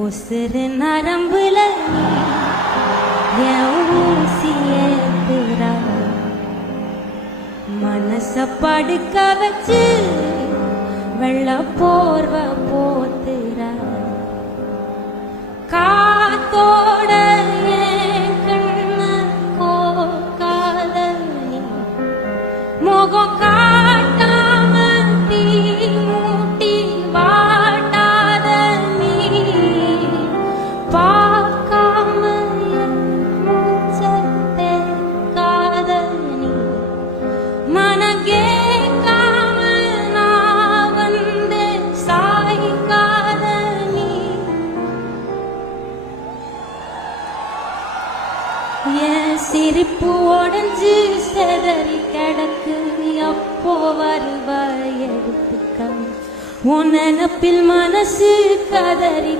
உசுறு நரம்புல என் ஊசி ஏத்துறா, மனச படுக்க வச்சு வெள்ள போர்வ போத்துறா. காத்தோட என் கண்ண கோக்காத நீ, முகம் காட்டாம தீ மூட்டி வாட்டாத நீ, பார்க்காம என் மூச்சை தேக்காத நீ, மனம் கேட்காம நான் வந்து சாய்க்காத நீ. என் சிரிப்பு உடஞ்சு செதறி கிடக்கு, அப்போ வருவாய் எடுத்துக்க. உன் நினப்பில் மனசு கதறி